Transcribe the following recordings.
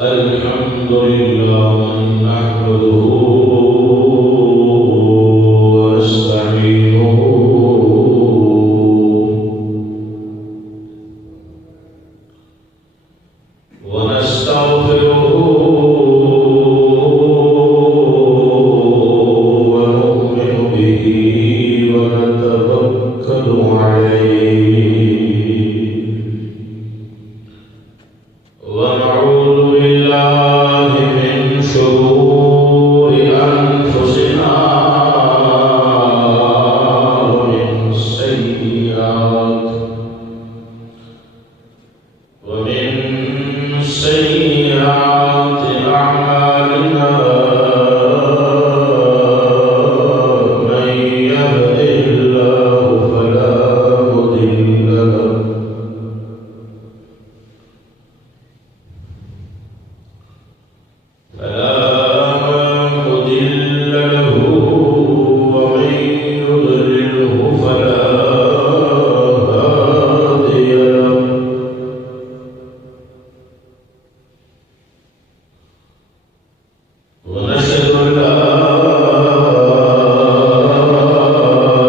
الحمد لله نحمده ونستعينه ونستغفره ونؤمن به ونتوكل عليه ونعوذ بالله من شرور أنفسنا ومن سيئات أعمالنا من يهده الله فلا مضل له ومن يضلله فلا هادي له ونشهد أن لا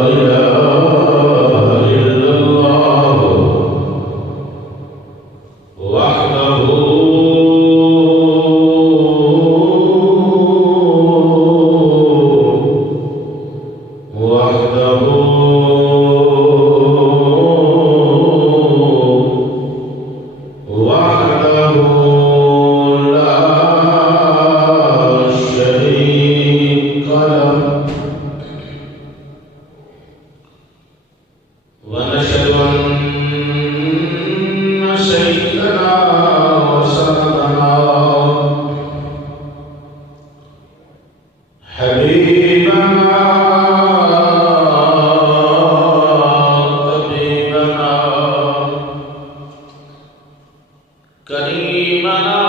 إله إلا الله وحده لا شريك له ونشهد أن سيدنا وسندنا حبيبنا طبيبنا كريمنا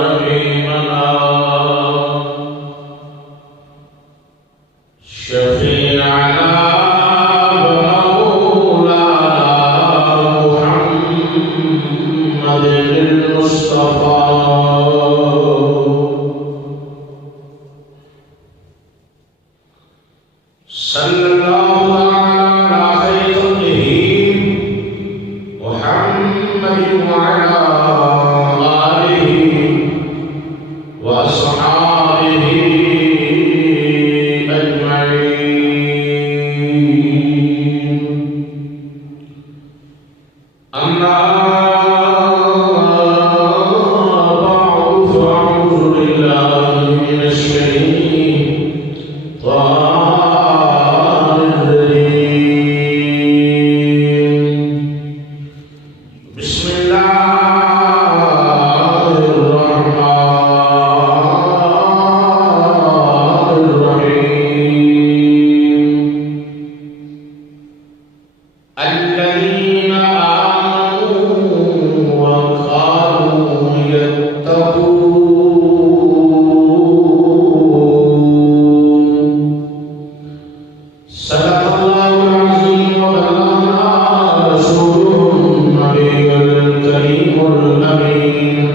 رحيمنا شفيعنا ومولانا محمد المصطفى صلى الله على خير خلقه محمد وعلى آله وأصحابه أجمعين أما بعد فأعوذ بالله من الشيطان الرجيم بسم الله الرحمن الرحيم الذين آمنوا وكانوا يتقون صدق الله العظيم وبلغنا رسوله النبي الكريم الأمين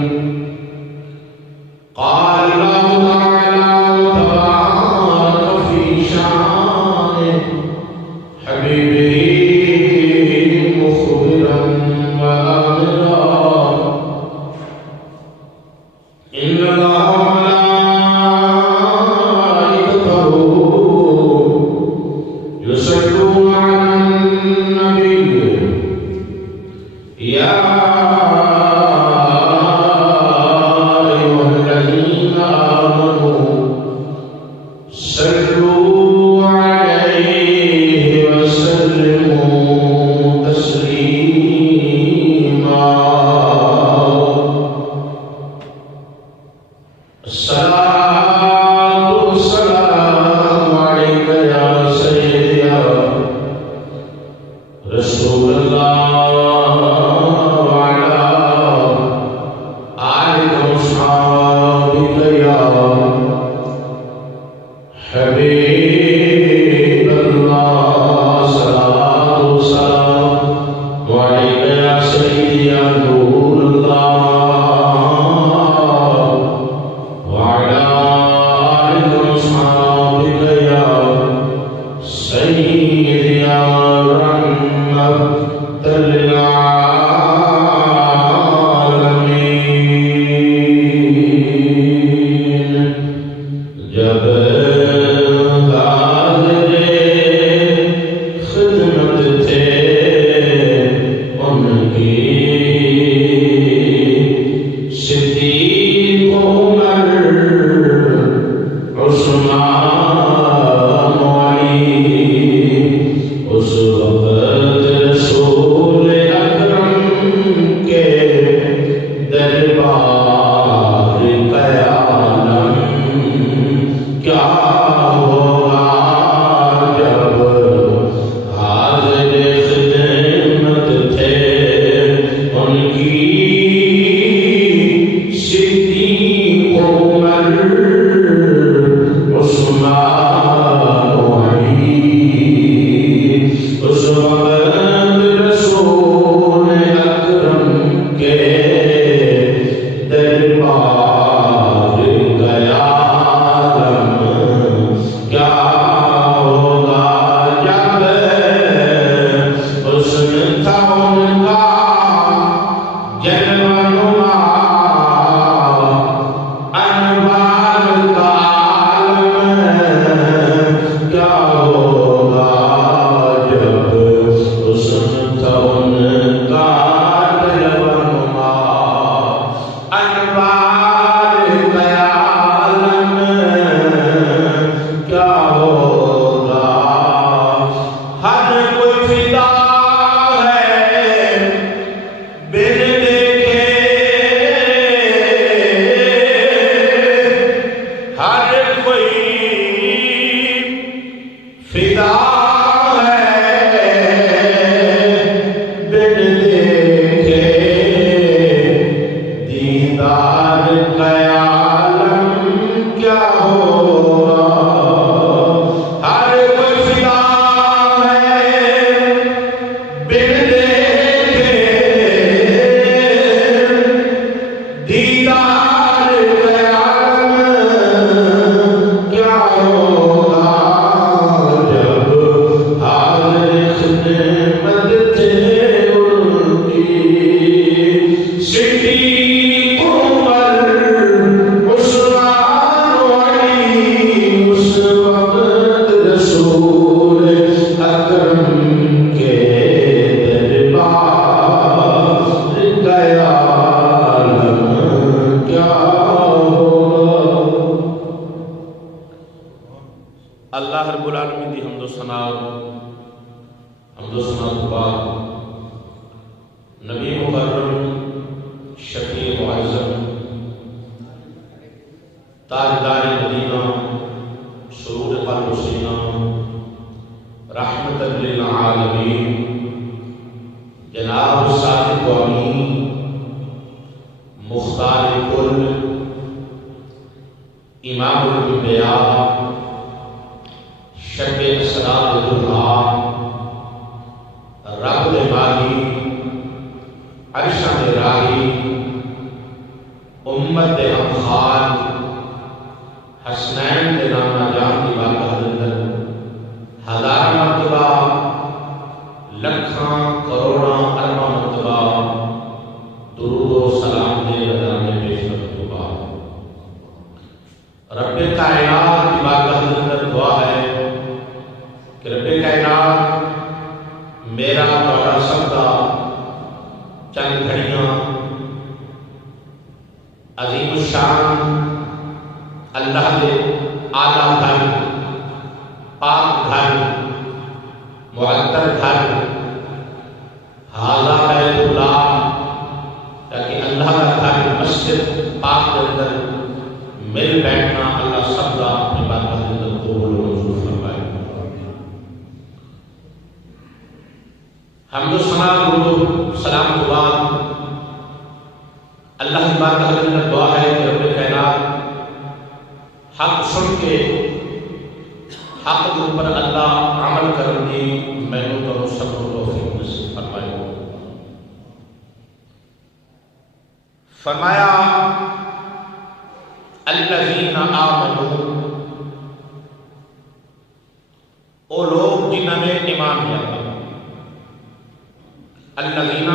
قال الله تعالى وتبارك في شانه حبيبه مخبرا وآمرا إن الله وملائكته يصلون على النبي يا أيها الذين آمنوا صلوا عليه وسلموا سید یا رحمت للعالمین جب اللہ رب العالمین دی حمد و ثنا تو بعد نبی مکرم شفیع معظم تاجدار مدینہ سرور قلب و سینہ رحمت للعالمین جناب صادق و امین مختار کل امام الانبیاء شب اسرار دلہا رب ماہی عرشہ راہی امت امخال حسنین کے نامہ جان کی بات حضرت ہزار مرتبہ لکھاں کروڑاں ارباں مرتبہ درود و سلام دے بدانے پیش مکتوبہ رب کائنات کی بات حضرت دعا ہے کہ رب کائنات میرا تمہارا سب کا چند گھڑیاں عظیم الشان اللہ کے اعلیٰ گھر پاک گھر معطر گھر حاضہ بیت اللہ تاکہ اللہ کا گھر مسجد پاک کے اندر مل بیٹھنا اللہ سب کا اپنی بات کا اندر قبول و منظور فرمائے. حمد و ثنا درود سلام کے بعد اللہ کی بات کا اندر دعا ہے کہ رب کائنات حق سن کے حق کے اوپر اللہ عمل کرنے میں تو صبر و توفیق نصیب فرمائے. فرمایا الذین آمنوا وہ لوگ جنہوں نے ایمان لیا الذین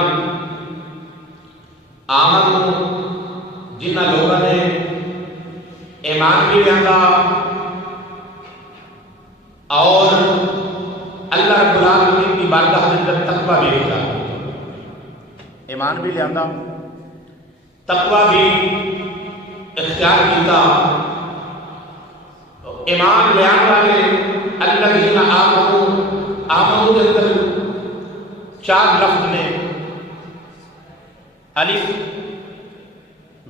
آمنوا، جنہ لوگوں نے ایمان بھی لیا اور اللہ رب العالمین کی بارگاہ کے اندر تقوی بھی کیا، ایمان بھی لیا تقوی بھی اختیار کیتا۔ ایمان بیان والے الذین آمنوا، آمنوا کے اندر 4 لفظ نے، الف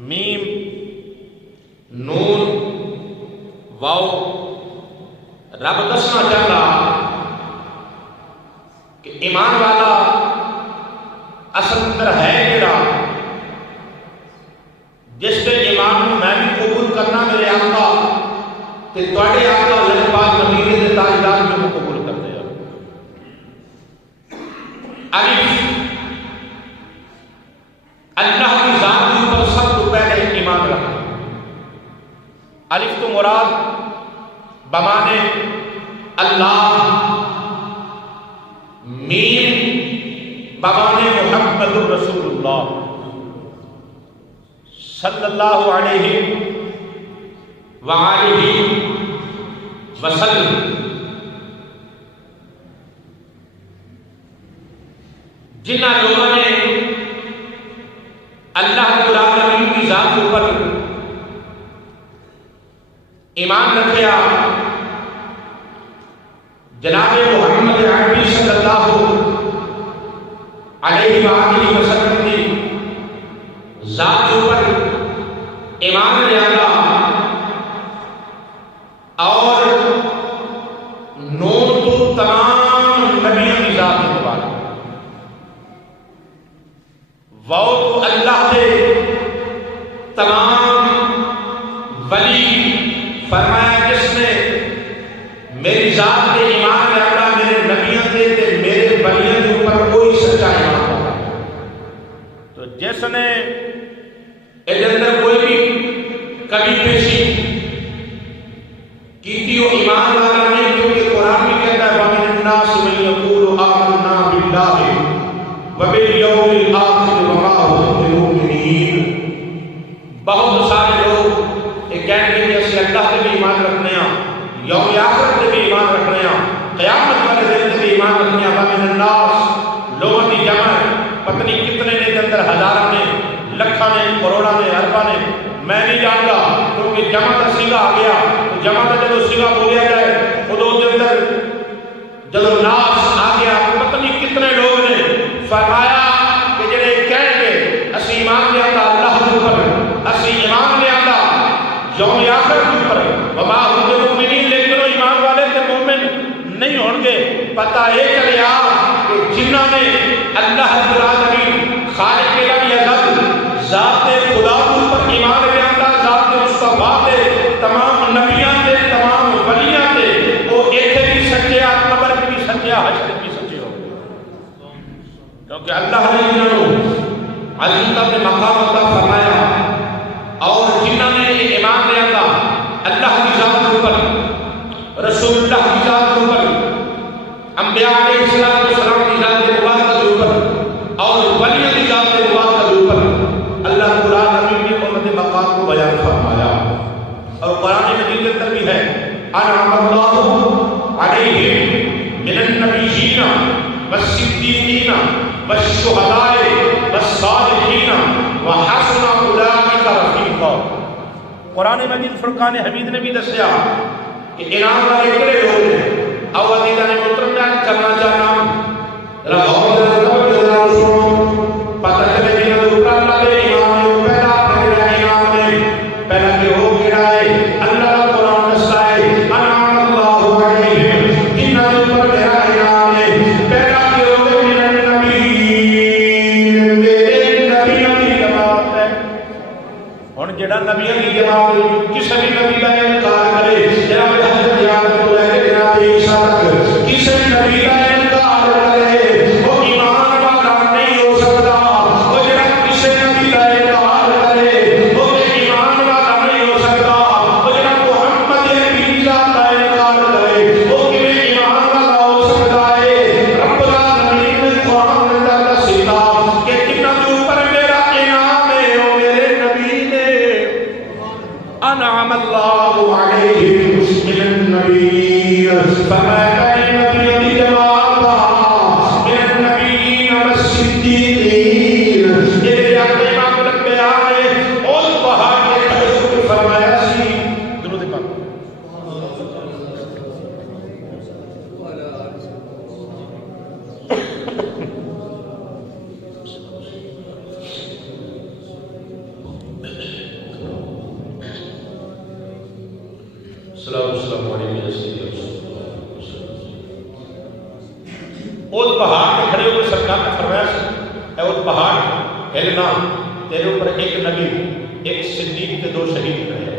میم نون واو۔ رب دسنا چاہتا کہ ایمان والا اصل اندر ہے جڑا جس کے ایمان کو میں بھی قبول کرنا میرے آقا کہ تواڈے آقا اللہ پاک مدینے کے تاجدار کو قبول کرتے ہیں۔ الف اللہ کی ذات کے اوپر سب تو پہلے ایمان رکھنا۔ الف تو مراد بمانے اللہ، میم بمانے محمد رسول اللہ صلی اللہ علیہ وآلہ وسلم۔ جنہ لوگوں نے اللہ رب العالمین کی ذات کے اوپر ایمان رکھیا، جناب محمد عربی صلی اللہ علیہ وآلہ وسلم کی ذات کے اوپر ایمان لیا اور نون تو تمام نبیوں کی ذات کے بعد، واو تو اللہ دے تمام ولی، فرمایا جس نے میری ذات کے ایمان لیا میرے نبیوں دے تے میرے ولیوں کے اوپر کوئی سچا ایمان ہوگا۔ تو جس نے اس اندر کوئی بھی کمی پیشی کیتی ہو ایمان والا نہیں، کیونکہ قرآن بھی کہتا ہے وَمِنَ النَّاسِ مَن يَقُولُ آمَنَّا بِاللَّهِ وَبِالْيَوْمِ الْآخِرِ وَمَا هُم بِمُؤْمِنِينَ۔ بہت سارے لوگ یہ کہیں گے کہ اسی اللہ سے بھی ایمان رکھنے ہیں، یوم آخرت سے بھی ایمان رکھنے ہیں، قیامت والے دن سے بھی ایمان رکھنے ہیں۔ وَمِنَ النَّاسِ لوگوں کی جمع پتہ نہیں کتنے نے، کے اندر ہزاروں نے، لکھاں نے، کروڑاں نے، ارباں نے، میں نہیں جانتا کیونکہ جمع کا سیگا آ گیا، جمع کا جب سیگا بولیا جائے خودوں کے اندر جب ناس آ گیا پتہ نہیں کتنے لوگ نے فرمایا کہ جڑے کہیں گے اسی ایمان لے آتا اللہ کے اوپر، اسی ایمان لے آتا یوم آخر کے اوپر، وما هم بمؤمنین، لیکن وہ ایمان والے کے مومن نہیں ہوں گے۔ پتہ یہ چلے کہ جنہوں نے اللہ رب العالمین خالق العزت ذات خدا کے اوپر ایمان لے آتا، ذات مصطفیٰ دے تمام نبیاں دے تمام ولیاں دے، وہ ایتھے بھی سچے، قبر بھی سچے، حشر بھی سچے ہو گئے، کیونکہ اللہ نے انہوں کو عظمت اپنے مقام عطا فرمایا۔ اور جنہوں نے ایمان لے آتا اللہ کی ذات کے اوپر، رسول اللہ کی ذات کے اوپر، انبیاء علیہ السلام کی ذات مبارکہ کے اوپر اور ولیوں کی ذات مبارکہ کے اوپر اللہ رب العالمین نے انہوں مقام کو بیان فرمایا۔ اور قرآن مجید کے اندر بھی ہے انعم اللہ علیہم من النبیین والصدیقین والشہداء والصالحین وحسن اولئک رفیقا۔ قرآن مجید فرقان حمید نے بھی دسیا کہ انعام والے کہڑے لوگ ہیں۔ او عزیزہ نے محترم بیان کرنا چاہنا غور پتہ چلے جنہوں نے اوپر اللہ کے ایمان میں پہلا کہ ہو گیا ہے اللہ قرآن دستا ہے انعم اللہ علیہم، جنہوں نے اوپر میرا انعام ہے، پہلا کہ ہو گئے من النبیین، میرے نبیوں کی جماعت ہے۔ ہن جڑا نبیوں کی جماعت کسی بھی نبی کا انکار کرے، جناب حضرت یاد کو لے کے جناب عیسیٰ کسی نبی کا انکار کرے، وہ ایمان والا نہیں ہو سکتا۔ وہ جڑا کسی نبی کا انکار کرے وہ ایمان والا نہیں ہو سکتا۔ وہ جڑا محمد عربی ذات کا انکار کرے وہ ایمان اس پہاڑ پہ کھڑے ہوئے سرکار نے فرمایا اے اس پہاڑ ہلنا، تیرے اوپر ایک نبی، ایک صدیق تے دو شہید کھڑے ہیں۔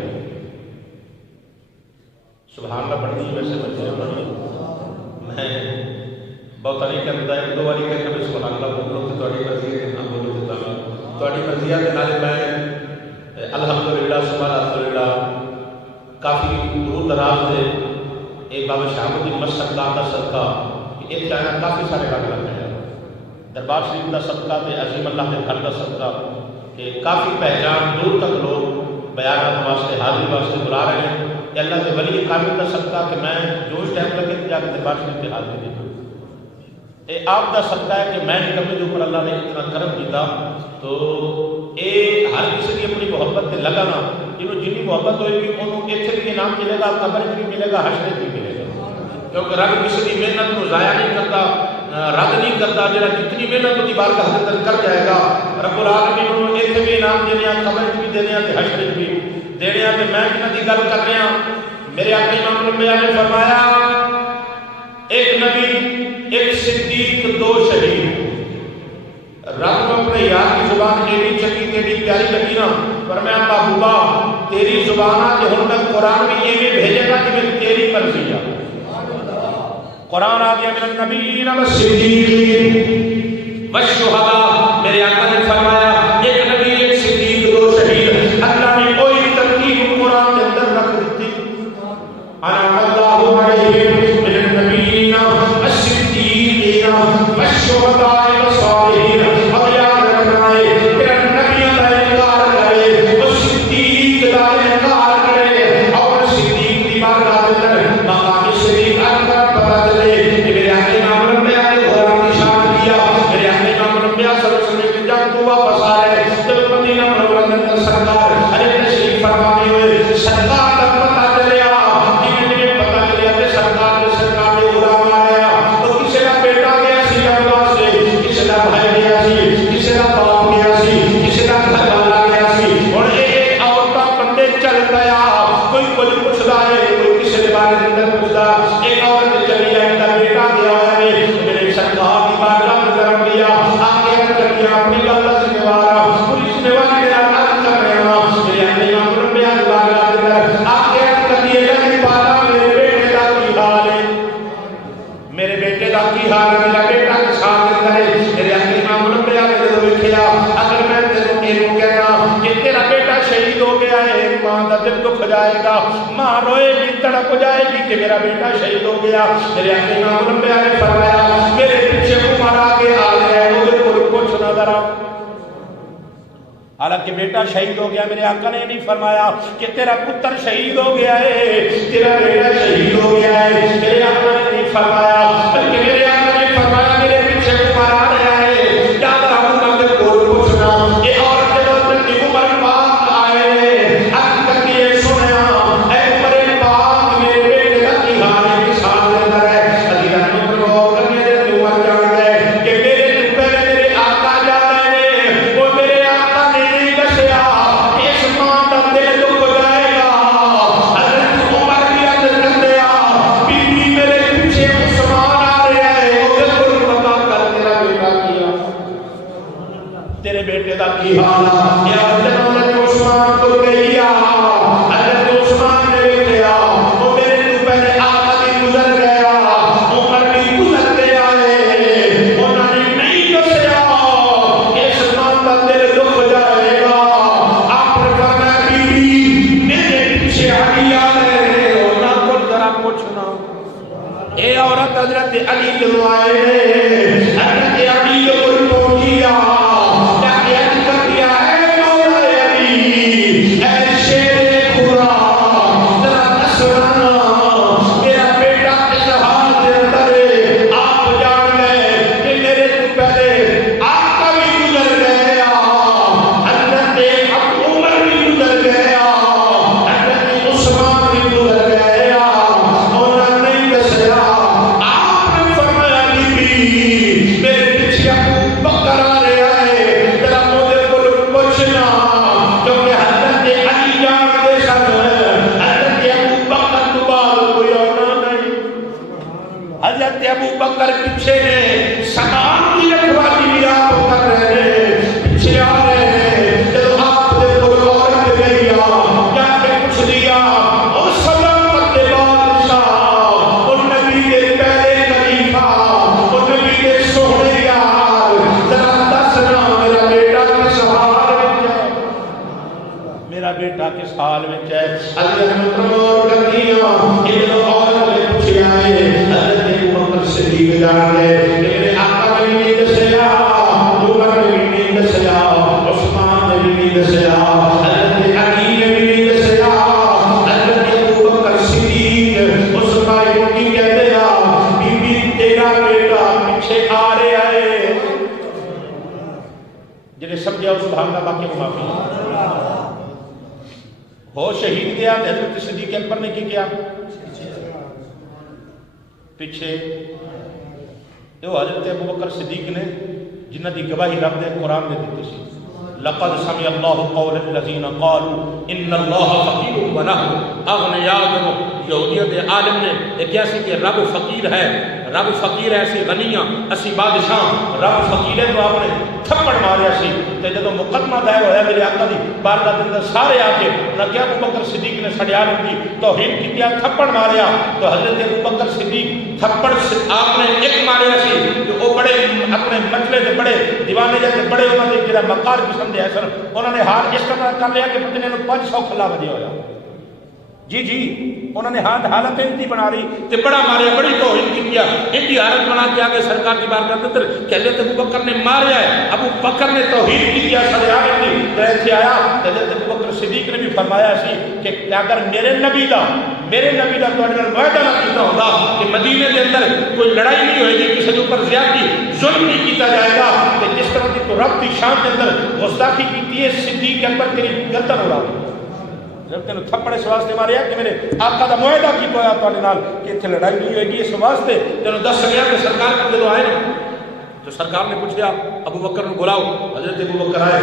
سبحان اللہ پڑھنی ہے ویسے بچے میں بہت نہیں کرتا ہے، دو باری کہتے ہیں سبحان اللہ بولو تو تھوڑی مرضی ہے، نہ بولو تو تھوڑی مرضی ہے۔ نالے میں الحمدللہ سبحان الحمدللہ کافی دور دراز سے ایک بابا شہاب الدین مسجد کا صدقہ یہ چاہنا کافی سارے لگ لگ ہیں دربار شریف کا صدقہ تے عظیم اللہ کے گھر کا صدقہ کہ کافی پہچان دور تک لوگ بیانات واسطے حاضری واسطے بلا رہے ہیں کہ اللہ کے ولی کامل کا صدقہ کہ میں جو اس ٹائم لگے جا کے دربار شریف کی حاضری دی یہ آپ کا صدقہ ہے کہ میں کبھی کے اوپر اللہ نے اتنا کرم کیا تو یہ ہر کسی کی اپنی محبت سے لگا نا جنہوں جنی محبت ہوئے گی انہوں اتنے بھی انعام ملے گا، قبر بھی ملے گا، حشر بھی ملے گا، کیونکہ رب کسی کی محنت کو ضائع نہیں کرتا، رد نہیں کرتا، جہاں جتنی محنت ہوتی بارگاہ کے اندر کر جائے گا رب العالمین انہوں اتنے بھی انعام دینے قبر بھی دینے حشر بھی دینے کہ میں جنہوں کی گل کر رہا میرے آقا امام الانبیاء نے فرمایا ایک نبی، ایک صدیق، دو شہید۔ رب کو اپنے یار کی زبان ایڈی چنگی تیری پیاری لگی نا فرمایا محبوبہ تیری زبان آ کہ ہن میں قرآن بھی ایویں بھیجے گا کہ میں تیری مرضی ہے۔ قرآن آ گیا من النبیین والصدیقین والشہداء، میرے آقا نے فرمایا ایک نبی، ایک صدیق، دو شہید۔ اللہ نے کوئی ترتیب قرآن کے اندر رکھ دیتی انعم اللہ علیہم من النبیین والصدیقین والشہداء والصالحین۔ اب یاد رکھنا ہے کہ نبی کا انکار کرے وہ صدیق کا انکار کرے اور صدیق کی بارگاہ اندر مقام صدیق اکبر پتہ چلے کہ میرے آقا امام الانبیاء نے قرآن کی شان کیا۔ میرے آقا امام الانبیاء صلی اللہ علیہ وسلم کے جب تو واپس آ رہے جب مدینہ منورہ کے اندر سرکار ارے تشریف فرمانے ہوئے سرکار کا پتہ چلیا کہ پتہ چلیا کہ سرکار کے غلام آیا تو کسی کا بیٹا گیا سی عباس سے، کسی کا بھائی گیا سی، کسی کا باپ گیا سی، کسی کا گھر والا گیا سی، اور ایک عورتاں بندے چل گیا کوئی کچھ پوچھتا ہے کوئی کسی کے بارے میں پوچھتا ایک عورت چلی جائے کا بیٹا گیا ہے میرے سرکار کی بارگاہ میں کرم لیا آگے کر دیا اپنی بندہ سے نوارا پولیس نے والی میرا عرض کر رہے ہیں میرے امام الانبیاء کی بارگاہ کے اندر آگے کر دیے لگے پالا میرے بیٹے کا کی حال ہے، میرے بیٹے کا کی حال ہے، میرا بیٹا کے ساتھ کرے میرے امام الانبیاء نے جو لکھیا اگر میں تیروں یہ کہنا کہ تیرا بیٹا شہید ہو گیا ہے ماں کا دل دکھ جائے گا، ماں روئے گی تڑپ جائے گی کہ میرا بیٹا شہید ہو گیا۔ میرے امام الانبیاء نے فرمایا میرے پیچھے عمر آگے آ گیا ہے وہ کوئی کچھ نہ ذرا حالانکہ بیٹا شہید ہو گیا، میرے آقا نے نہیں فرمایا کہ تیرا پتر شہید ہو گیا ہے، تیرا بیٹا شہید ہو گیا ہے، میرے آقا نے نہیں فرمایا بلکہ میرے آقا نے فرمایا میرے پیچھے عمر آ رہا ہے یاد رہوں گا کوئی پوچھنا یہ عورت کے بعد کی عمر پاک آئے اب تک یہ سنیا اے عمر پاک میرے بیٹے کا کی حال ہے کس حال کے اندر ہے علی رحمت اللہ غور کرنے دے عمر جان گئے کہ میرے دل پہلے میرے آقا جا رہے ہیں وہ میرے آقا نے نہیں دسیا اس ماں کا دل دکھ جائے گا حضرت عمر بھی عرض کر دیا بی بی میرے پیچھے عثمان آ رہا ہے وہ بالکل پتا کر تیرا بیٹا کیا تیرے بیٹے کا کی حال ہے یا حضرت عثمان کو کہیا حضرت عثمان نے کہا وہ میرے تو پہلے آقا بھی گزر گیا عمر بھی گزر گیا ہے انہوں نے نہیں دسیا اس ماں کا دل دکھ جائے گا آپ نے فرمایا بی میرے پیچھے علی آ رہے ہیں اور نہ کو ذرا پوچھنا اے عورت حضرت علی کے آئے ہیں حضرت علی کو پہنچیا میرے پیچھے ابو بکر آ رہا ہے حضرت ابو بکر پیچھے نے سامان کی رکھوالی بھی آپ کر رہے ہیں، پیچھے آ رہے ہیں، جب آپ دے کوئی عورت گئی کیا کہ کچھ دیا اور سلامت کے بادشاہ اور نبی کے پہلے خلیفہ اور نبی کے سونے یار ذرا دسنا میرا بیٹا کس حال وچ ہے، میرا بیٹا کس حال وچ ہے۔ اللہ نے پرموٹ کر دیا ان عورت نے پوچھا ہے حضرت ابو بکر صدیق جان گئے میرے آقا نے نہیں دسیا، عمر نے بھی نہیں دسیا، عثمان نے بھی نہیں دسیا، حضرت علی نے بھی نہیں دسیا، حضرت ابو بکر صدیق اس بھائی کی کہتے ہیں بی بی تیرا بیٹا پیچھے آ رہا ہے، جنہیں سمجھا اس سبحان اللہ باقی معافی ہو شہید گیا۔ حضرت صدیق اکبر نے کی کیا پیچھے یہ حضرت ابو بکر صدیق نے جنہ دی گواہی رب نے قرآن میں دیتی سی لقد سمع اللہ قول الذین قالوا ان اللہ فقیر ونحن اغنیاء، یہودیت عالم نے ایک ایسی کہ رب فقیر ہے، رب فقیر ہے، اسی غنیاں اسی بادشاہ، رب فقیر ہے تو آپ نے تھپڑ ماریا سی تے جدوں مقدمہ دائر ہویا میرے آقا دی بارگاہ دے اندر سارے آ کے نہ کہ ابو بکر صدیق نے سڑیال دی توہین کیتیا تھپڑ ماریا تو حضرت ابو بکر صدیق تھپڑ آپ نے ایک ماریا سی کہ وہ بڑے اپنے مسئلے دے بڑے دیوانے جیسے بڑے انہوں نے جڑا مکار قسم دے سن انہوں نے ہاتھ اس طرح کر لیا کہ پتہ نہیں 500 کھلا بجے ہویا، جی جی انہوں نے ہاتھ حالت انتی بنا رہی تے بڑا ماریا، بڑی توہین کی کیا، انتی حالت بنا کے آگے سرکار کی بارگاہ کے اندر کہ حضرت ابو بکر نے ماریا ہے، ابو بکر نے توہین کی کیا سارے آگے کی تیسے آیا۔ حضرت ابو بکر صدیق نے بھی فرمایا سی کہ اگر میرے نبی دا تو اگر معاہدہ نہ کیتا ہوتا کہ مدینے کے اندر کوئی لڑائی نہیں ہوئے گی، کسی کے اوپر زیادتی ظلم نہیں کیتا جائے گا، کہ جس طرح کی تو رب کی شان کے اندر گستاخی کیتی ہے صدیق اکبر تیری گردن اڑا دی، جب تینوں تھپڑ اس واسطے ماریا کہ میرے آقا دا معاہدہ کی کویا تواڈے نال کہ اتنے لڑائی نہیں ہوئے گی، اس واسطے تینوں دس گیا کہ سرکار کے دل آئے نا تو سرکار نے پوچھا ابو بکر نے بلاؤ، حضرت ابو بکر آئے،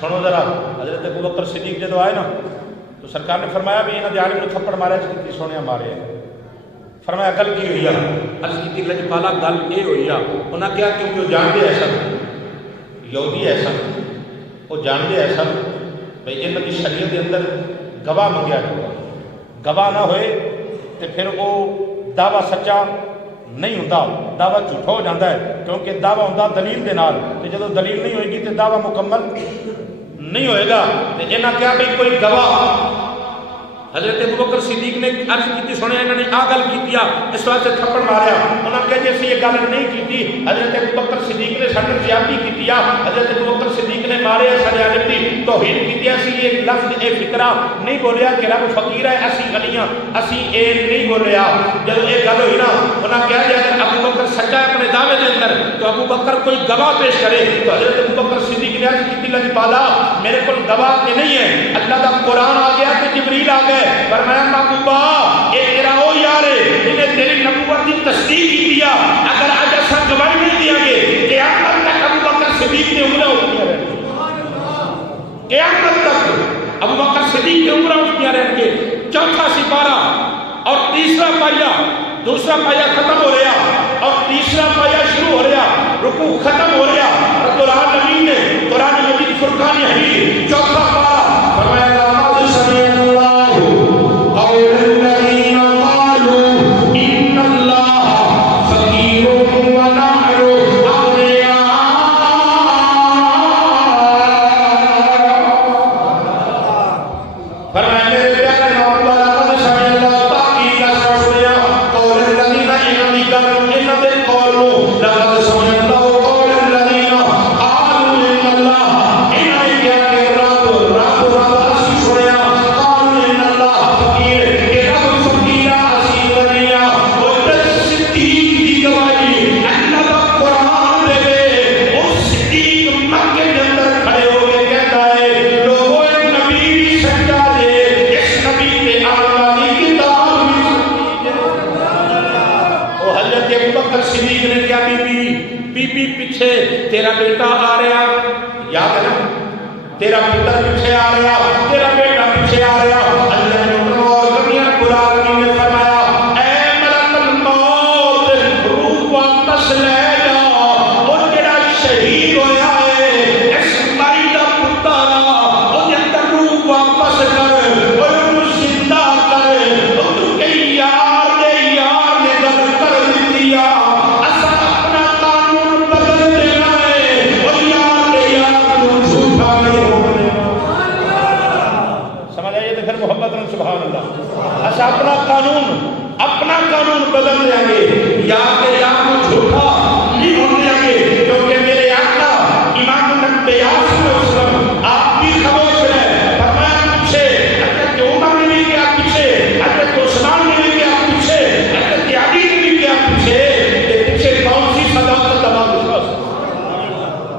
سنو ذرا، حضرت ابو بکر صدیق جدو آئے نا تو سرکار نے فرمایا بھی انہاں دے عالم نے تھپڑ ماریا کتنی سونے مارے، فرمایا گل کی ہوئی ہے، عرض کی لجپالا گل یہ ہوئی ہے، انہاں کیا کیونکہ وہ جانتے ایسا یہودی ایسا وہ جانتے ایسا بھئی انہاں دی شریعت کے اندر گواہ منگیا جائے، گواہ نہ ہوئے تو پھر وہ دعویٰ سچا نہیں ہوتا، دعویٰ جھوٹا ہو جاتا ہے، کیونکہ دعویٰ ہوتا دلیل دے نال، تو جب دلیل نہیں ہوئے گی تو دعویٰ مکمل نہیں ہوئے گا۔ تو انہاں کیا بھئی کوئی گواہ، حضرت ابو بکر صدیق نے عرض کی سنے انہوں نے آگل کی دیا اس واسطے تھپڑ ماریا، انہوں نے کہا جیسے یہ گل نہیں کی تھی، حضرت ابو بکر صدیق نے سڑک زیادتی کی دیا، حضرت ابو بکر صدیق نے مارے سارے عالم دی توہین کی دیا، اسی یہ لفظ اے فکرہ نہیں بولیا کہ رب فقیر ہے اسی غنیاں اسی اے نہیں بولیا۔ جب یہ گل ہوئی نا انہوں نے کہا جائے ابو بکر سچا ہے اپنے دعوے کے اندر تو ابو بکر کوئی گواہ پیش کرے، تو حضرت ابو بکر صدیق نے عرض کی لجپالا میرے کو گواہ کے نہیں ہے، اللہ کا قرآن آ گیا کہ جبریل آ گئے، فرمایا محبوبہ یہ تیرا وہ یار ہے انہیں تیری نبوت کی تصدیق کی دیا، اگر آج ایسا گواہی نہیں دیا گے قیامت تک ابو بکر صدیق کی عمریں اٹھتی رہیں گے، قیامت تک ابو بکر صدیق کی عمریں اٹھتی رہیں گے۔ چوتھا سپارہ اور تیسرا پائیا، دوسرا پائیا ختم ہو رہا اور تیسرا پائیا شروع ہو رہا، رکوع ختم ہو رہا، رب العالمین نے قرآن مجید فرقان حمید چوتھا پارہ فرمایا لقد سمع اللہ قول الذین قالوا ان اللہ فقیر ونحن اغنیاء، فرمایا میرے پیارے مولا لقد سمع اللہ تاکید کا سنیا قول الذین انہوں نے قول لقد سمع اللہ قول الذین قالوا ان اللہ انہوں نے کیا کہ رب اسی سنیا قالوا ان اللہ فقیر کہ رب فقیر اسی غنیاء، اور صدیق کی گواہی اللہ کا قرآن دے اور صدیق مکے کے اندر کھڑے ہو کے کہتا ہے لوگوں ایک نبی بھی سچا دے، اس نبی کے آنے والی کتاب بھی سچی ہے۔ اور حضرت ابو بکر صدیق نے کیا بی بی پیچھے تیرا بیٹا آ رہا، یاد ہے نا تیرا پتر پیچھے آ رہا، تیرا بیٹا پیچھے آ رہا، اللہ نے اور دنیا العالمین نے فرمایا اے ملک الموت اپنا قانون بدل دیں گے، یاد کو جھوٹا نہیں ہونے دیں گے، کیونکہ میرے آقا امام الانبیاء صلی اللہ علیہ وسلم آپ بھی خاموش رہے، فرمایا پیچھے حضرت عمر نے بھی کیا، پیچھے حضرت عثمان نے بھی کیا، پیچھے حضرت علی نے بھی کیا، پیچھے کون سی صداقت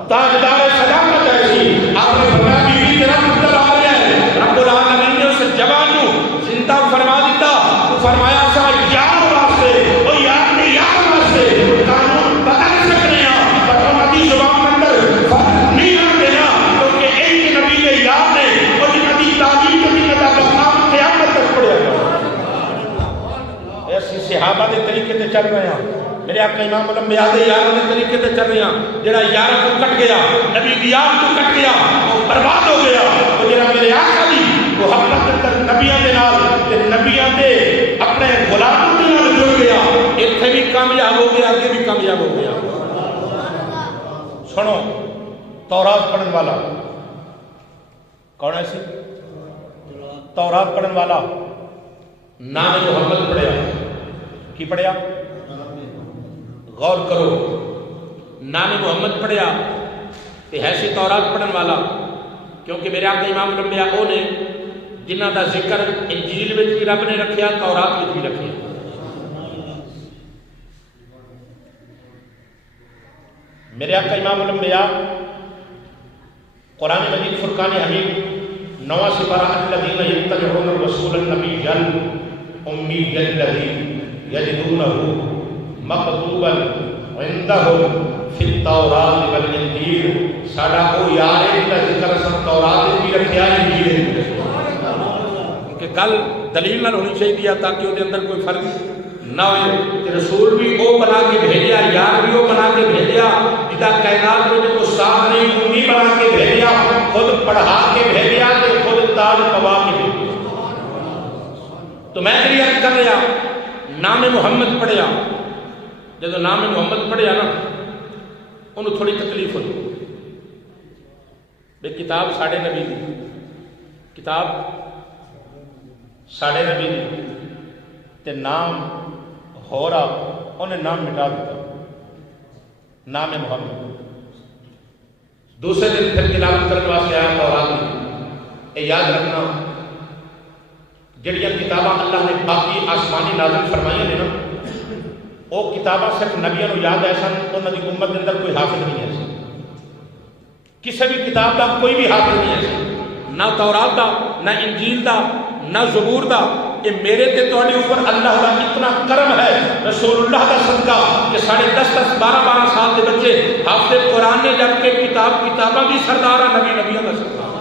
تاجدار صداقت ایسی؟ آپ نے فرمایا بیوی تیرا مطلب آ رہا ہے، رب العالمین نے اسے جوان کو زندہ فرما دیتا، تو فرمایا سا یار واسطے، وہ یار نے یار واسطے قانون بدل سکنے ہیں، پر امتی زبان کے اندر فرق نہیں رکھ دینا، کیونکہ ایک نبی کے یار نے وہ نبی تعلیم کے بھی مطابق قیامت تک پڑے گا۔ ایسی صحابہ دے طریقے تے چل رہے ہیں، میرے آقا امام الانبیاء دے یار دے طریقے تے چل رہے ہیں، جڑا یار تو کٹ گیا، نبی دی یار تو کٹ گیا، وہ برباد ہو گیا، وہ جڑا میرے آقا دی وہ حقیقت اندر نبیاں دے نال تے نبیاں دے اپنے غلاموں دے نال جڑ گیا، ایتھے بھی کامیاب ہو گیا، آگے بھی کامیاب ہو گیا۔ سنو، تورات پڑھن والا کون ہے سی؟ تورات پڑھن والا نام محمد پڑھیا، کی پڑھیا؟ غور کرو، نام محمد پڑھیا تے ہے سی تورات پڑھن والا، کیونکہ میرے آقا امام الانبیاء او نے جنہ دا ذکر انجیل میں بھی رب نے رکھیا، تورات میں بھی رکھیا۔ میرے آقا امام الانبیاء قرآن مجید فرقان حمید 9 سپارہ الذین یتبعون الرسول النبی الامی الذی یجدونہ مکتوبا عندهم فی التوراۃ والانجیل، ساڈا او یار ہے جس ذکر سب تورات بھی رکھیا، انجیل بھی رکھیا، کہ گل دلیل نہ ہونی چاہیے تاکہ وہ اندر کوئی فرق نہ ہوئے کہ رسول بھی وہ بنا کے بھیجیا، یار بھی وہ بنا کے بھیجیا، جدا کائنات میں جو استاد نہیں امی بنا کے بھیجیا، خود پڑھا کے بھیجیا، کہ خود تاج پوا کے بھیجیا۔ تو میں تیری عرض کر رہا نام محمد پڑھیا، جب نام محمد پڑھیا نا انہوں تھوڑی تکلیف ہوئی، بے کتاب ساڑھے نبی دی، کتاب ساڑھے نبی دی تے نام ہو رہا، انہیں نام مٹا دیتا، نام محمد۔ دوسرے دن پھر تلاوت کرنے واسطے آیا تورات میں، اے یاد رکھنا جڑیاں کتاباں اللہ نے باقی آسمانی نازل فرمائی نے نا، وہ کتاباں صرف نبیوں کو یاد ہے سن، انہوں نے امت کے اندر کوئی حافظ نہیں ہے سن، کسی بھی کتاب دا کوئی بھی حافظ نہیں ہے سن، نہ تورات دا، نہ انجیل دا، نہ زبور دا۔ یہ میرے تے تواڈے اوپر اللہ دا اتنا کرم ہے، رسول اللہ دا صدقہ کہ 10.5 12 سال دے بچے حافظ قرآن نے جب کے کتاباں دی سردار ہے، نبی نبیوں دا سردار۔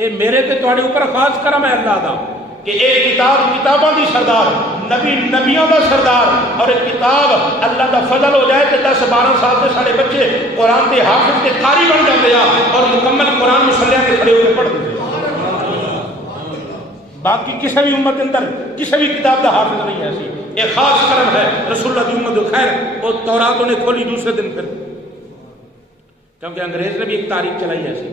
یہ میرے تے تواڈے اوپر خاص کرم ہے اللہ دا کہ ایک کتاب کتاباں دی سردار، نبی نبیوں دا سردار، اور ایک کتاب اللہ دا فضل ہو جائے کہ 10 12 سال دے سارے بچے قرآن دے حافظ تے قاری بن جاتے ہیں اور مکمل قرآن مصلیاں تے کھڑے ہو کے پڑھ دیتے ہیں۔ باقی کسی بھی امت اندر کسی بھی کتاب دا حافظ نہیں ہے ایسی، ایک خاص کرم ہے رسول اللہ دی امت خیر۔ وہ تورات نے کھولی دوسرے دن پھر، کیونکہ انگریز نے بھی ایک تاریخ چلائی ایسی،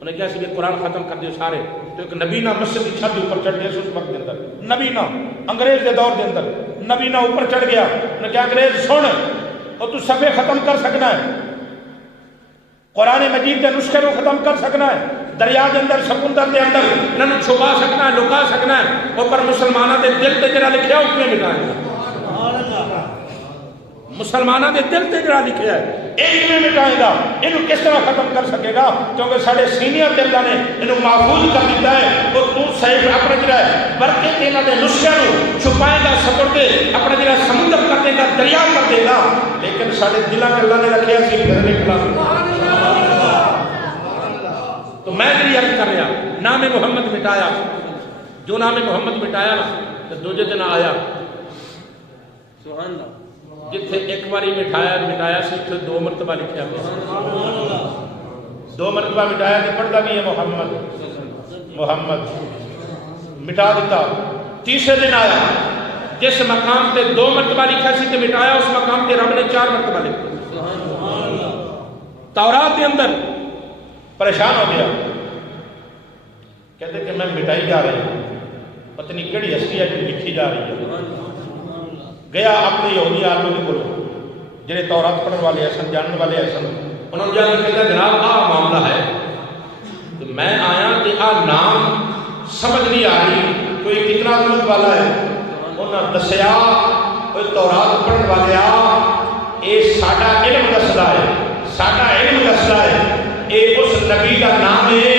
انہیں کیا سی قرآن ختم کر دیا سارے، تو ایک نبینہ مسجد کی چھت اوپر چڑھ گیا اس وقت کے اندر، نبینہ انگریز کے دور کے اندر نبینہ اوپر چڑھ گیا، انہیں کیا انگریز سن اور تو صفحے ختم کر سکنا ہے، قرآن مجید کے نسخے کو ختم کر سکنا ہے، دریا کے اندر سمندر کے اندر انہوں چھپا سکنا ہے، لکا سکنا ہے، اور پر مسلمانوں کے دل تے جڑا لکھیا اس میں مٹائے گا، مسلمانوں کے دل تے جڑا لکھیا ہے ایک میں مٹائے گا۔ انہوں کس طرح ختم کر سکے گا؟ کیونکہ سارے سینئر تے اللہ نے انہوں محفوظ کر دیتا ہے، وہ تو صحیح اپنے جڑا ہے برکت انہاں دے نسخے نو چھپائے گا، سپر دے اپنا جڑا سمندر کر دے گا، دریا کر دے گا، لیکن سارے دلاں تے اللہ نے رکھیا سی پھر نکلا۔ تو میں تیری عرض کر رہا نام محمد مٹایا، جو نام محمد مٹایا نا تو دوجے دن آیا سبحان اللہ، جتھے ایک باری مٹایا سی تو 2 مرتبہ لکھیا گیا، 2 مرتبہ مٹایا تو پڑھتا بھی ہے محمد محمد، مٹا دیتا۔ تیسرے دن آیا جس مقام تے 2 مرتبہ لکھا سی تو مٹایا، اس مقام تے رب نے 4 مرتبہ لکھا۔ تورات کے اندر پریشان ہو گیا، کہتے کہ میں مٹائی جا رہی ہوں، پتہ نہیں کہڑی ہستی ہے جو لکھی جا رہی ہے. گیا اپنے یہودی عالم کو جڑے تورات پڑھنے والے سن جاننے والے سن, انہوں نے جا کے کہا جناب معاملہ ہے تو میں آیا کہ نام سمجھ نہیں آ رہی کوئی کتنا عظمت والا ہے. انہوں نے دسیا کوئی تورات پڑھنے والے یہ ساڈا علم دسدا ہے, ساڈا علم دسدا ہے یہ اس نبی کا نام ہے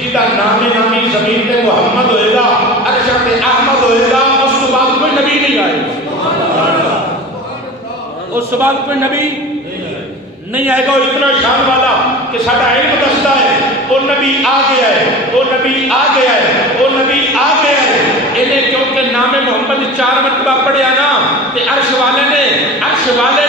جہاں نام نامی زمین تے محمد ہوئے گا, عرش تے احمد ہوئے گا, اس تو بعد کوئی نبی نہیں آئے گا, اس تو بعد کوئی نبی نہیں آئے گا. وہ اتنا شان والا کہ ساڈا علم دستا ہے وہ نبی آ گیا ہے, وہ نبی آ گیا ہے, وہ نبی آ گیا ہے. انہیں کیونکہ نام محمد 4 مرتبہ پڑھیا نا تے عرش والے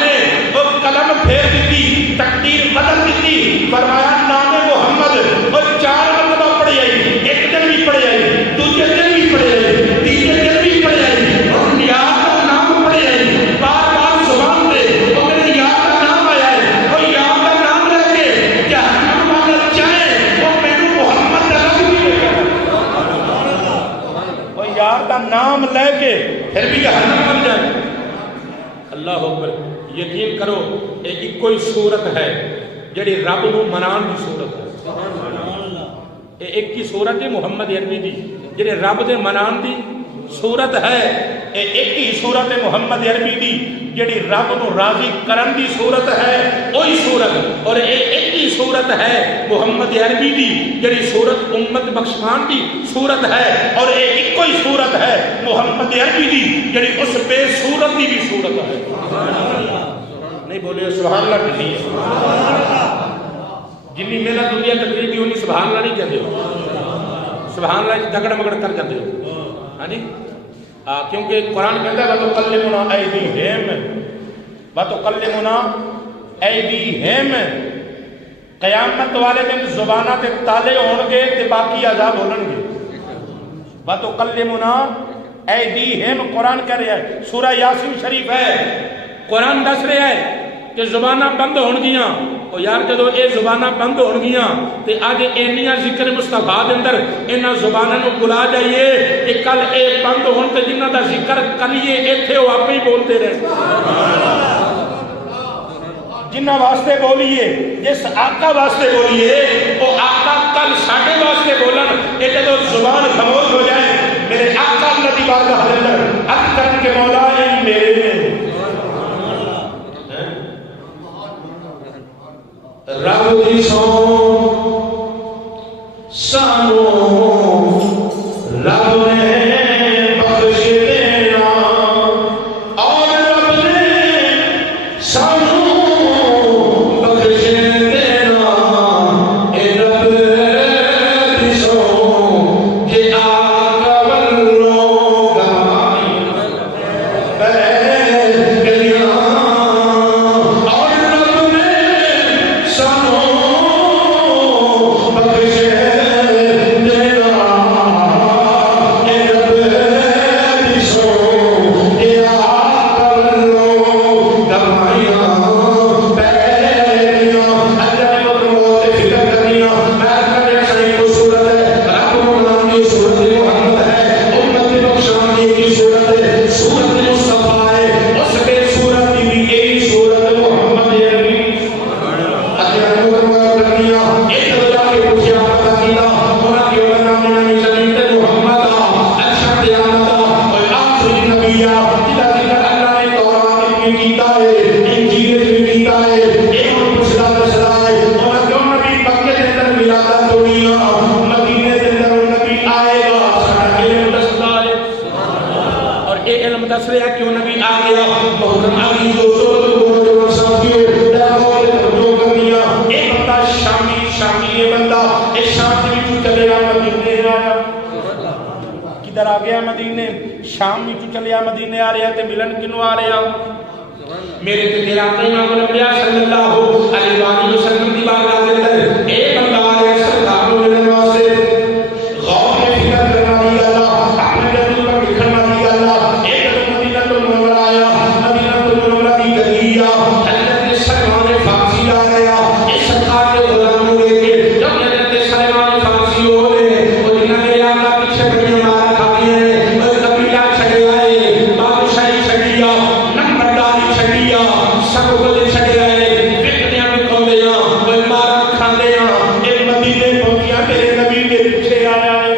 نے وہ قلم پھیر دیتی, تقدیر بدل دیتی, فرمایا نام محمد وہ 4 مرتبہ پڑھیا ہی, ایک دن بھی پڑھیا ہی, دوسرے دن بھی پڑھیا ہی, تیسرے دن بھی پڑھیا ہی, اور یار کا نام پڑھیا ہی, بار بار زبان پہ وہ میرے یار کا نام آیا ہے, وہ یار کا نام لے کے جہنم والا چاہے وہ میرے محمد کا نام بھی لے کر, وہ یار کا نام لے کے پھر بھی جہنم بن جائے. اللہ اکبر. یقین کرو ایک کوئی صورت ہے جڑی رب نو منان دی صورت ہے, ایک ہی صورت ہے محمد عربی دی جڑی رب دے منان دی صورت ہے, ایک ہی صورت ہے محمد عربی دی جڑی رب نو راضی کرن دی صورت ہے, وہی صورت. اور ایک ہی صورت ہے محمد عربی دی جڑی صورت امت بخشان دی صورت ہے, اور ایک ہی صورت ہے محمد عربی دی جڑی اس بے صورت دی بھی صورت ہے. نہیں بولے سبحان اللہ کی نہیں, جنی میرا دنیا تقریب بھی انہیں سبحان اللہ نہیں کہتے ہو, سبحان اللہ دگڑ مگڑ کر جاتے ہو. ہاں جی, کیونکہ قرآن کہتا ہے وَتُقَلِّمُنَا أَيْدِيهِمْ وَتُقَلِّمُنَا أَيْدِيهِمْ. قیامت والے دن زبانہ تے تالے ہون گے تے باقی عذاب ہونن گے. وَتُقَلِّمُنَا أَيْدِيهِمْ قرآن کہہ رہا ہے, سورہ یاسین شریف ہے, قرآن دس رہا ہے کہ زبانہ بند ہون گیاں. اور یار جدو اے زبانہ بند ہون گیاں تے آج اینیاں ذکر مصطفیٰ دے اندر انہاں زبانہ نو بلا جائیے کہ کل اے بند ہون تے جنہاں دا ذکر کریے ایتھے وہ آپ ہی بولتے رہے, جنہاں واسطے بولیے, جس آقا واسطے بولیے وہ آقا کل ساڑھے واسطے بولن. اے جدو زبان خاموش ہو جائے میرے آقا اللہ دی بارگاہ دے اندر عرض کرن کے مولا اے میرے نے رب دی سو سانو رب نے بخش دینا, اور رب نے سانو بخش دینا. اے رب دی سو کہ آقا والوں گائی بیٹھ گیا, اور رب نے سانو بخش دینا. اے رب دی سو کہ آقا والوں گائی بیٹھ گیا. اللہ نے موت فکر کرنیا میں کرنے صحیح کو صورت ہے, رب کو نام کی صورت محمد ہے, امت بخشانی کی صورت ہے, صورت مصطفیٰ ہے, اس کے صورت بھی یہی صورت محمد عربی. اللہ نے موت کرنیا ایک دجا کے پوچھیا پتا کینا انہاں کی نام نامی زمین تے محمد ارشد قیامت اور آخری نبی جدا ذکر اللہ نے تورات میں کیتا ہے, انجیل میں کیتا ہے, ایک پچھلا دسدا ہے. اور کیوں نبی مکے دے اندر ولادت ہوئی, مدینے دے اندر نبی آئے گا, سارا علم دسدا ہے. اور اے علم دس رہا کیوں نبی آ گیا. محترم علی دوستو ساتھیو جو کرنیا اے بندہ شامی یہ بندہ اے شام سے بھی چلے گا مدینے آیا. کدھر آ گیا مدینے, شام بھی چلے آ مدینے آ رہا تے ملن کنوں آ رہا میرے تے تیرا امام الانبیاء صلی اللہ علیہ وآلہ وسلم دی بارگاہ دے اندر اے بندہ آ رہا سرکار نو ملن واسطے. غور میں فکر کرنا دی اللہ, اپنے دل پر لکھنا دی اللہ. ایک مدینہ تو منورہ آیا, مدینہ تو منورہ دی گلی آ, حضرت سلمان فارسی آ گیا, اے سرکار کے غلام لے کے جب حضرت سلمان فارسی ہو گئے وہ جنہاں نے آقا پیچھے بڑی مار کھا لیے سب گل چھڈے آئے وکڑیاں وکاؤندے ہاں کوئی مارا کھاندے ہاں اے مدینے پہنچیا میرے نبی دے پیچھے آیا ہے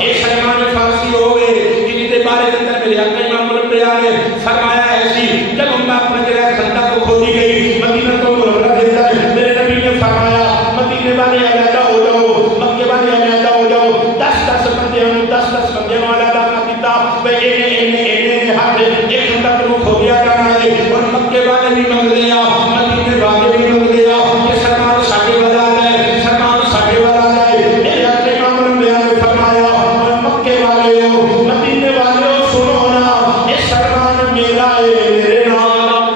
اے سلمان فارسی ہوئے کہ دے بارے اندر میرے آقا امام الانبیاء نے فرمایا ایسی جب میں اپنے جگہ خندہ کو کھودی گئی مدینہ کو منورہ دیتا ہے میرے نبی نے فرمایا مدینے والے علیحدہ ہو جاؤ مکے والے علیحدہ ہو جاؤ 10 بندے 10 بندے علیحدہ کر دیتا بھئی اینے ہاتھ ایک خندہ کو کھو دیا جانا ہے اور مکے والے بھی منگ لیا مدینے والے بھی منگ لیا کہ سلمان ساڑھے والا ہے سلمان ساڑھے والا ہے میرے آقا امام الانبیاء نے فرمایا اور مکے والے ہو مدینے والے ہو سنو نا اے سلمان میرا ہے میرے نام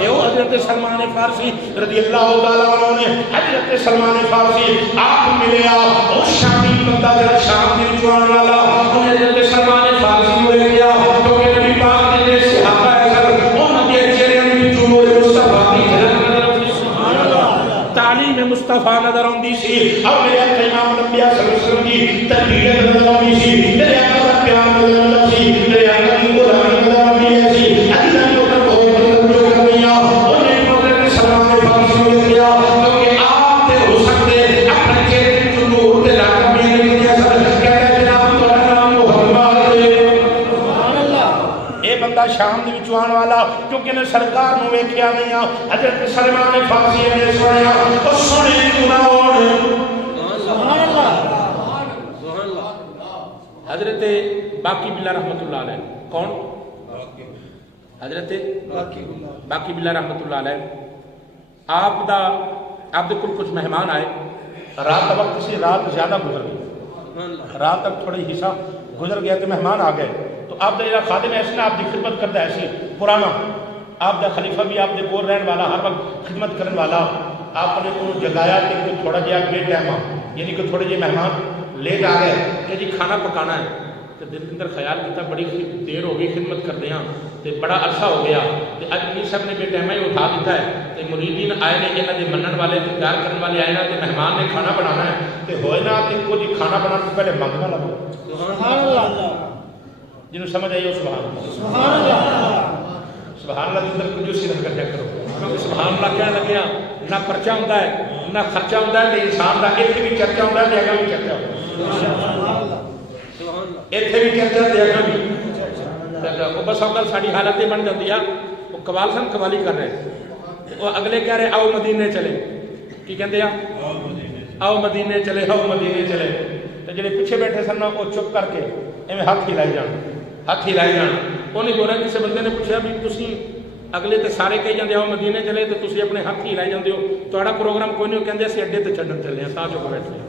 یہ وہ حضرت سلمان فارسی رضی اللہ تعالیٰ عنہ نے حضرت سلمان فارسی آپ ملیا اور شامی بندہ جرا شام دی جوان والا انہیں حضرت سلمان فارسی ہوئے گیا کیونکہ نبی پاک نے صحابہ اثر انہوں نے چہرے میں جمہور مصطفیٰ کی جھلک نظر آتی سبحان اللہ تعلیم مصطفیٰ نظر آتی سی اور میرے آقا امام الانبیاء صلی اللہ علیہ وسلم کی تربیت نظر آتی سی میرے آقا کا پیار نظر آتی سی میرے آقا کی قرآن نظر آتی سی اللہ نے اوپر بہت توجہ کر دیا انہیں حضرت سلمان فارسی ہوئے گیا کیونکہ آپ تے ہو سکتے اپنے چہرے میں جمہور تے لاکھ میں نے کیا سر کہتا ہے جناب تمہارا نام محمد سبحان اللہ اے بندہ شام دی وچ آن والا کیونکہ نے سرکار نو ویکھیا نہیں حضرت سلمان فارسی نے سنیا او سنے گنا سبحان اللہ سبحان اللہ حضرت باقی بلّہ رحمت اللہ علیہ کون حضرت باقی بلّہ رحمت اللہ علیہ آپ دے کل کچھ مہمان آئے رات کا وقت سی رات زیادہ گزر گئی رات تک تھوڑی حصہ گزر گیا تو مہمان آ گئے تو آپ دا خادم ایسے نا آپ دی خدمت کرتا ہے ایسی پرانا آپ دا خلیفہ بھی آپ دے کول رہن والا ہر وقت خدمت کرن والا آپ نے کو جگایا کہ تھوڑا جہا گیٹ ٹائم یعنی کہ تھوڑے جہے مہمان لیٹ آ گئے کہ جی کھانا پکانا ہے تو دل کے اندر خیال کیتا بڑی دیر ہو گئی خدمت کرتے ہیں تو بڑا عرصہ ہو گیا تو اج پیر صاحب نے بے ٹائم ہی اٹھا دیتا ہے تو مریدین آئے نے یہاں کے منن والے پیار کرنے والے آئے نا تو مہمان نے کھانا بنانا ہے تو ہوئے نا تو کچھ کھانا بنانے سے پہلے منگنا لگو سبحان اللہ جنہوں سمجھ آئیے سبحان اللہ سبحان اللہ اندر کچھ اسی رکھ کر کرو کیونکہ سبحان اللہ کہنے لگے نہ پرچہ ہوتا ہے نہ خرچہ ہوتا ہے تو انسان کا ایتھے بھی چرچا ہوتا ہے جگہ بھی چرچا ہوتا ہے ایتھے بھی چرچا جگہ بھی وہ بس اوکل ساری حالت بن جاتی ہے وہ قوال سن قوالی کر رہے وہ اگلے کہہ رہے آؤ مدینے چلے کی کہتے ہیں آؤ مدینے چلے آؤ مدینے چلے تو جڑے پیچھے بیٹھے سن وہ چپ کر کے ایویں ہاتھ ہلائی جان انہیں بول رہا کسی بندے نے پوچھا بھی تسی اگلے تے سارے کہی جاندے آؤ مدینے چلے تو تسی اپنے ہاتھ ہی لائی جاندے ہو تہاڈا پروگرام کوئی نہیں کہندے اسی اڈے تے چھڈن چلے ہیں تا چپ بیٹھے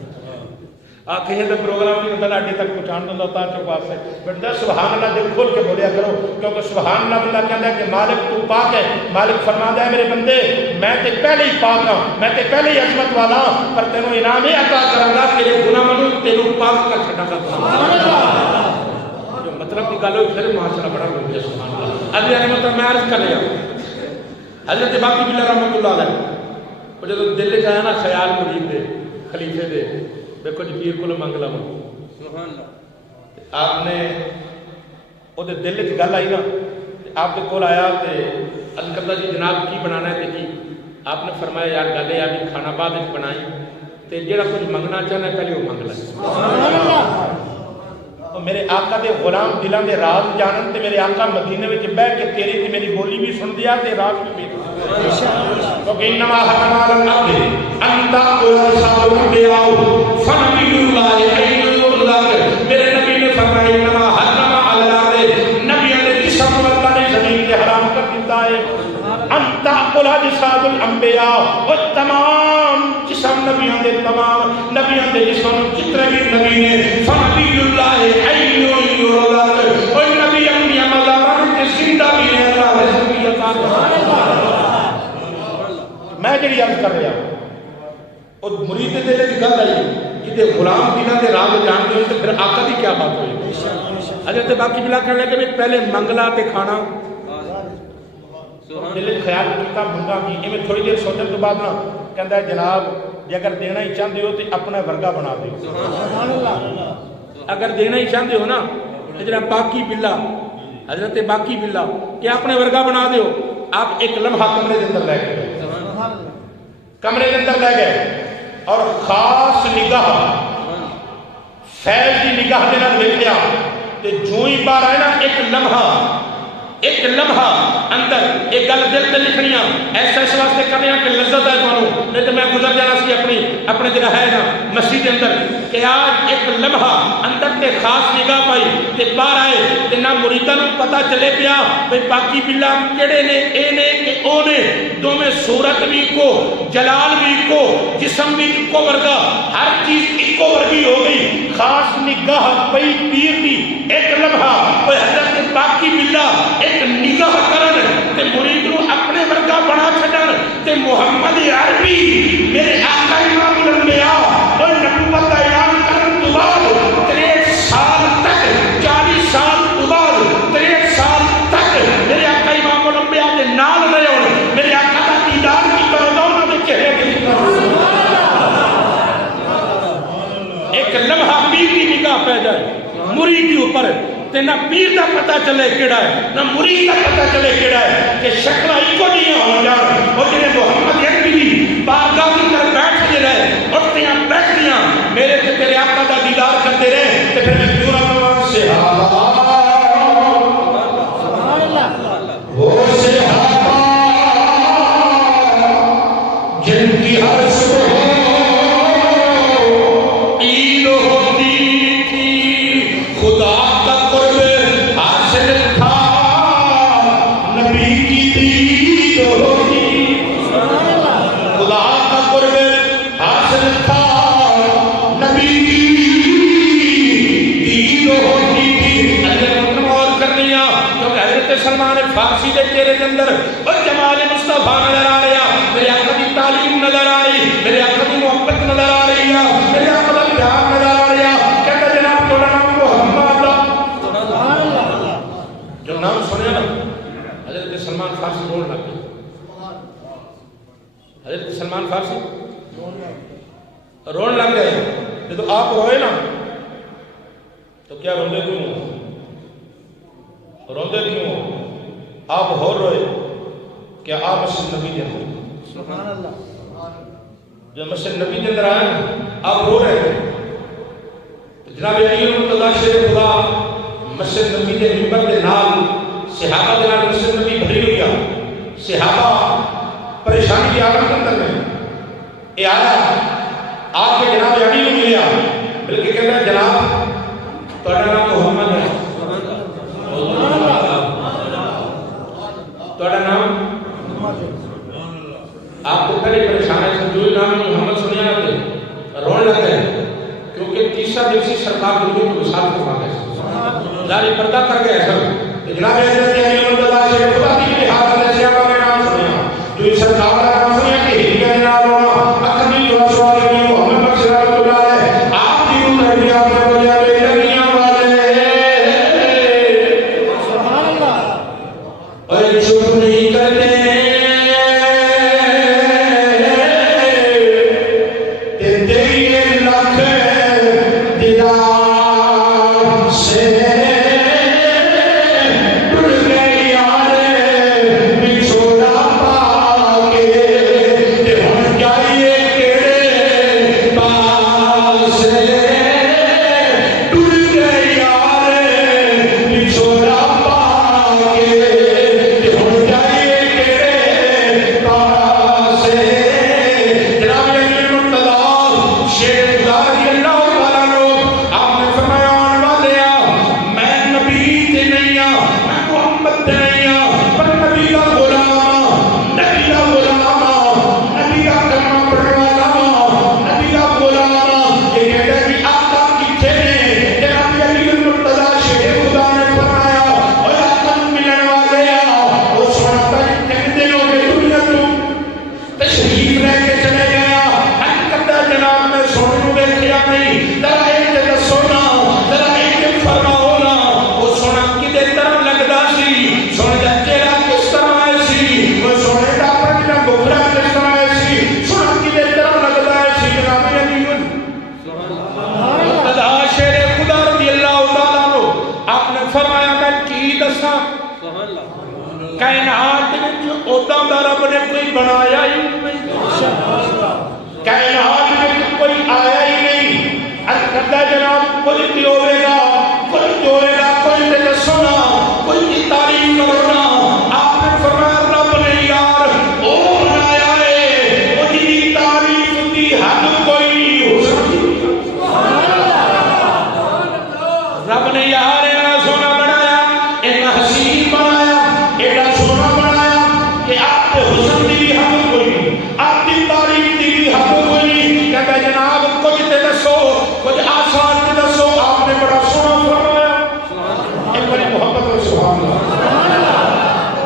آخر تے پروگرام نہیں ہوتا اڈے تک پہنچان دوندا تا چپ واسطے بندہ سبحان اللہ دل کھول کے بولیا کرو کیونکہ سبحان اللہ بندہ کہندا ہے کہ مالک تو پاک ہے مالک فرماتا ہے میرے بندے میں تے پہلے ہی پاک ہاں میں تے پہلے ہی عظمت والا ہاں پر تینوں انعام یہ عطا کراں گا تیرے گناہ منو تینوں پاک کر چھڈاں گا سبحان اللہ جو مطلب کی گل ہوئی پھر ماشاءاللہ بڑا ہو گیا سبحان اللہ ابھی نے مطلب میں عرض کر لیا حضرت باقی بلّہ رحمت اللہ علیہ وہ جب دل چ آیا نا خیال مرید دے خلیفے دے دیکھو جی پیر کو منگ لو آپ نے وہ دل چ گل آئی نا آپ کے کول آیا تو عرض کرتا جی جناب کی بنانا ہے جی آپ نے فرمایا یار گل یہ بھی کھانا بعد بنائی تو جہاں کچھ منگنا چاہنا پہلے وہ منگ لے میرے آقا دے غلام دلوں دے راز جانن تے میرے آقا مدینے وچ بیٹھ کے تیری تے میری بولی بھی سن دیا تے راز بھی کیونکہ انما حرم علی العبد ان تاکل رسول بیاو فنبی اللہ عین اللہ میرے نبی نے فرمایا انما حرم علی العبد نبی نے جسم اللہ نے زمین تے حرام کر دیتا ہے ان تاکل جسد الانبیاء و تمام جسم نبیوں دے تمام نبیوں دے جسم جتنے بھی نبی نے فنبی اللہ عین اللہ اور نبی اپنی مزارات کے زندہ بھی ہے اللہ رزق بھی عطا میں جڑی عرض کر رہا اور مرید دے دل وچ گل آئی کہ غلام دیناں دے راز جان دے تے پھر آقا دی کیا بات ہوئی حضرت باقی بلا کہنے لگے کہ پہلے منگلا تے کھانا دل خیال کیتا منگا کی ایویں تھوڑی دیر سوچن تو بعد نا کہندا ہے جناب جے اگر دینا ہی چاہندے ہو تے اپنا ورگا بنا دیو سبحان اللہ اگر دینا ہی چاہندے ہو نا تے جڑا باقی بلا حضرت باقی بلا کہ اپنے ورگا بنا دیو آپ ایک لمحہ کمرے کے اندر لے گئے، کمرے کے اندر لے گئے اور خاص نگاہ فیض کی نگاہ کے نال ویکھیا تے جو ہی باہر آئے نا ایک لمحہ اندر ایک گل دل تے لکھنیاں ایسا اس واسطے کرنیاں کہ لذت ہے تمہوں، نہیں تو میں گزر جانا سی اپنے جگہ ہے نا مسجد کے اندر کہ آج ایک لمحہ اندر تے خاص نگاہ پائی تے باہر آئے تے نہ مریداں نوں پتہ چلے پیا بھئی باقی بلا کیڑے نے اے نے کہ او نے، دوویں صورت بھی کو جلال بھی کو جسم بھی اکو ورگا ہر چیز اکو ورگی ہو گئی، خاص نگاہ پئی پیر دی ایک لمحہ کوئی حضرت باقی بلا ایک نگاہ کرن تے مرید نو اپنے ورگا بنا چھڈن تے محمد عربی میرے آقا امام الانبیاء اور نبوت کا اعلان کرن تو بعد 63 سال تک 40 سال تو بعد 63 سال تک میرے آقا امام الانبیاء دے نال رہے ہون، میرے آقا دا دیدار کیتا ہوگا انہاں دے چہرے تے ایک لمحہ پیر کی نگاہ پہ جائے مرید کے اوپر تے نہ پیر دا پتہ چلے کیڑا ہے نہ مرید دا پتہ چلے کیڑا ہے کہ شکلہ ایکو نہیں ہو جان، وہ جنہیں محمد عربی بارگاہ کے اندر بیٹھ کے رہے اٹھتے ہیں بیٹھتے ہیں میرے تے تیرے آقا دا دیدار کرتے رہے تے پھر میں کیوں رہا صحابہ وہ صحابہ جن کی ہر صبح عید ہوتی تھی خدا سلمان فارسی دے چہرے کے اندر اور جمال مصطفیٰ نظر آ رہا، میرے آقا دی تعلیم نظر آ رہی، میرے آقا دی محبت نظر آ رہی ہے، میرے آقا دا پیار نظر آ رہا، کہتا جناب تھوڑا نام محمد جو نام سنیا نا حضرت سلمان فارسی رون لگ گئے، حضرت سلمان فارسی رون لگ گئے، تو آپ روئے نا تو کیا روندے کیوں روندے کیوں آپ ہو روئے کہ آپ مسجد نبی کے اندر سبحان اللہ جب مسجد نبی کے اندر آئے آپ رو رہے تھے جناب علی اللہ شیر خدا مسجد نبی کے ممبر کے نال صحابہ کے نال مسجد نبی بھری ہو گیا، صحابہ پریشانی کی عالم کے اندر میں یہ آیا آپ کے جناب علی کو ملیا بلکہ کہتا ہے جناب تھوڑا نام محمد ہے، تھوڑا نام آپ کو پہلے پریشان ہے جو نام محمد سنیا تھے رون لگ گئے کیونکہ تیسرا دن سے سرکار دنیا کو وصال فرما گئے، ظاہر پردہ کر گئے سب جناب حضرت علی اللہ سے خدا کی لحاظ سے صحابہ کا نام سنیا جو سرکار کا نام سنیا کہ ہدیہ جناب ہونا اکمی جو سوال کی محمد بخش رحمۃ اللہ علیہ آپ کی روح رہی آپ نے بولیا بے لگیاں والے سبحان اللہ اور چھوٹ نہیں کرتے کائنات میں اودا دا رب نے کوئی بنایا ہی نہیں، کائنات میں کوئی آیا ہی نہیں۔ کرتا جناب کوئی کی ہوئے گا، کوئی جو ہوئے گا، کوئی تے دسونا، کوئی کی تعریف کرنا۔ آپ نے فرمایا رب نے یار او بنایا ہے، وہ جی تعریف دی حد کوئی نہیں ہو سکتی۔ رب نے یار اینا سونا بنایا، اینا حسین بنایا، اینا سونا بنایا کہ آپ کے حسن دی بھی حد کوئی نہیں، آپ کی تعریف دی بھی حد کوئی نہیں۔ کہتا جناب کچھ تے دسو، کچھ آسان تے دسو، آپ نے بڑا سونا فرمایا۔ ایک بڑی محبت اور سبحان اللہ۔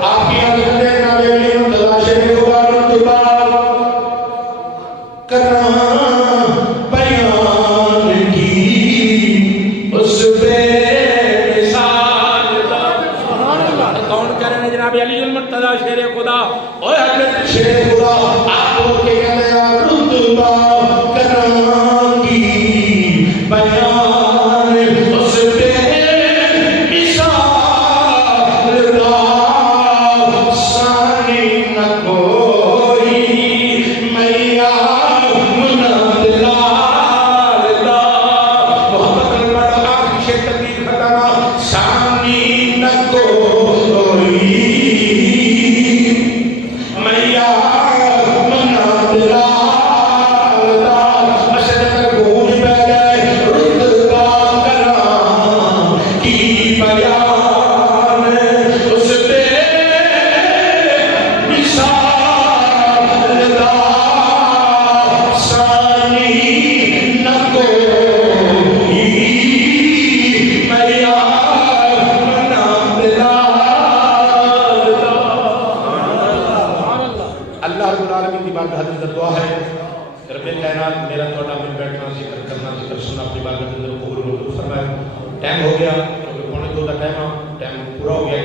آپ کی حضرت نبی علی منتظر شریف مبارک اللہ کرنا بیان کی اس پہ مثال دا۔ کون کہہ رہے ہیں جناب علی المنتظر شیر خدا؟ اوہ حضرت شیر خدا آپ کو کے کہنے رتبہ کرنا کی بیان اس پہ مثال دا، ثانی نہ کوئی میاں مناد لال دا۔ محبت المرد آخری شیخ تقدیر ختمہ، ثانی نہ کوئی میاں مناد لال دا۔ اشرف گونج بہ گئے رتبہ کرام کی بیان اس پہ مثال دا، ثانی نہ کوئی میاں مناد لال دا۔ اللہ رب العالمین کی بات حضرت دعا ہے رب کائنات میرا تھوڑا مل بیٹھنا ذکر کرنا ذکر سننا اپنی بات کے اندر قبول و منظور فرمائے۔ ٹائم ہو گیا کیونکہ پونے 2 کا ٹائم پورا ہو گیا۔